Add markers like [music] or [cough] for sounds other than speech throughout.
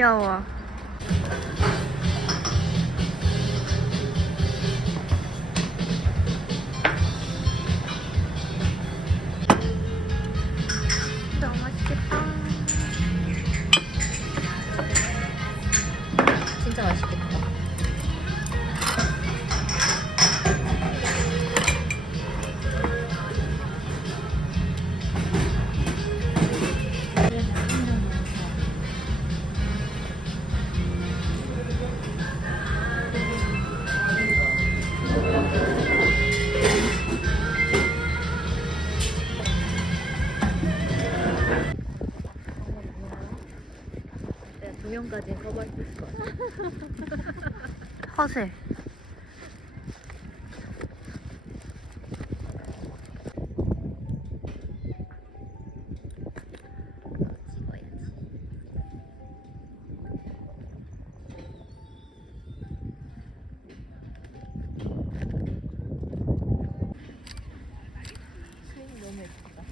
귀여 커버할 수 있을 것 같아. 허세. 찍어야지. 수인이 너무 예쁘다.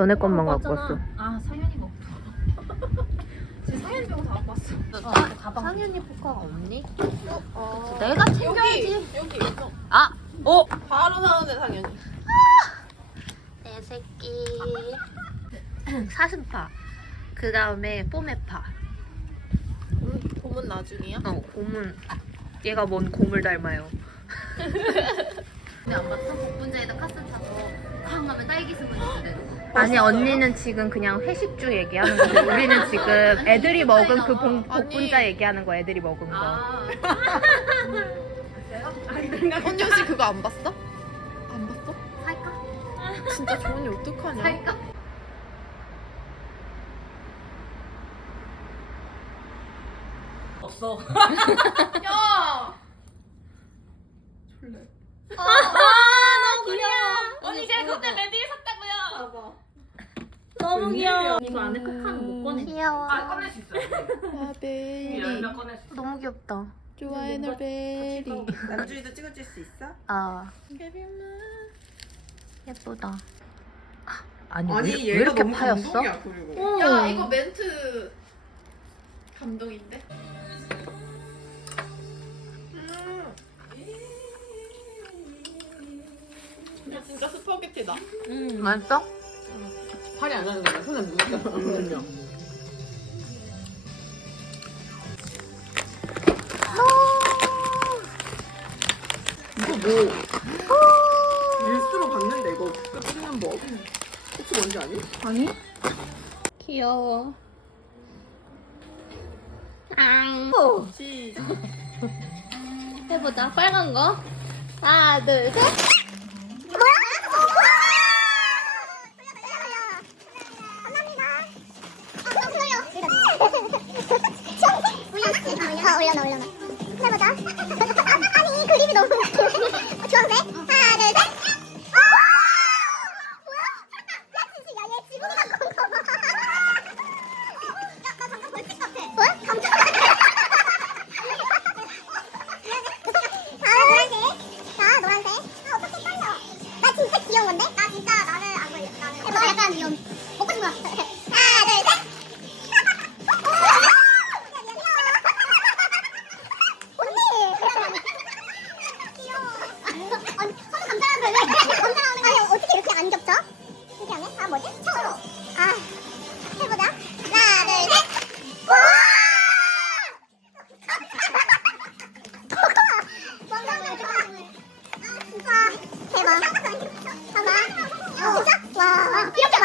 너네 것만 갖고 왔어. 아 상현이가 없어. [laughs] 지금 상현 병다 갖고 왔어. 어, 가방. 상현이 포카가 없니? 어, 내가 챙겨야지. 여기 여기 있어. 아, 어. 바로 나오네 상현이. 내 새끼. [clears throat] 사슴파. 그 다음에 뽀메파. 음, 봄은 나중이야? 어, 곰은 얘가 뭔 곰을 닮아요. [laughs] 근데 안 봤어? 복분자에다 카스 타서 강하면 딸기 스무디 그대로. 아니 언니는 지금 그냥 회식주 얘기하는 거고 우리는 지금 애들이 먹은 그 봉, 복분자 얘기하는 거 애들이 먹은 거. 아. 언니 혹시 그거 안 봤어? 안 봤어? 살까? 진짜 좋은이 어떡하냐? 살까? 없어. [laughs] [laughs] 야! 졸래. 아, 너무 귀여워. 언니 제가 그때 메디를 샀다고요. 봐봐. 너무 귀여워. 이거 안에 크카는 못 꺼내. 귀여워. 아 꺼낼 수 있어요. 아 베리. 열면 꺼낼 수 있어. 너무 귀엽다. 좋아해 너 베리. 남준이도 찍어줄 수 있어? 아. 예쁘다. 아, 아니, 아니 왜, 왜 이렇게 너무 파였어? 감동이야 그리고 야 이거 멘트 감동인데? 음. 이거 진짜 스파게티다. 맛있어? 팔이 안 나는 거야. 손에 묻었어. 그럼요. 이거 뭐 일수로 봤는데 이거 끝이는 뭐 혹시 뭔지 아니? 아니? 귀여워. 앙. 시작 해보자. 빨간 거. 하나, 둘, 셋.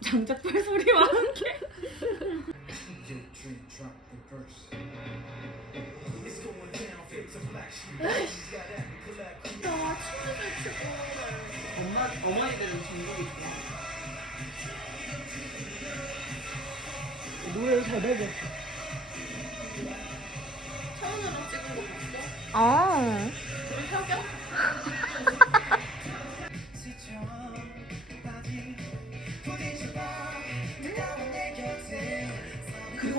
장작불 소리와 함께. Get tree drop the verse. 야, 춤을 추고. 엄마 어머니들은 좋아. 노래를 잘 먹어. 차은우랑 찍은 거 봤어? 어.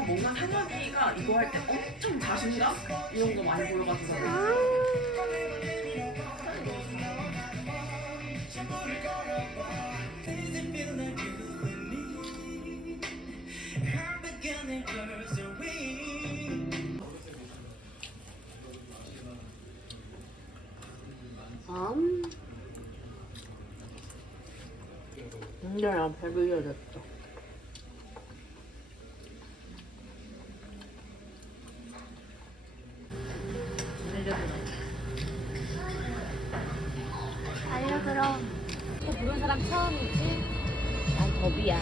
뭔가 상혁이가 이거 할 때 엄청 자신감 이런 거 많이 보여가지고 음. 굉장히 배불려졌어. 처음이지? 난 더비야.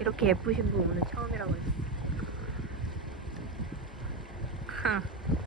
이렇게 예쁘신 분 오늘 처음이라고 했어.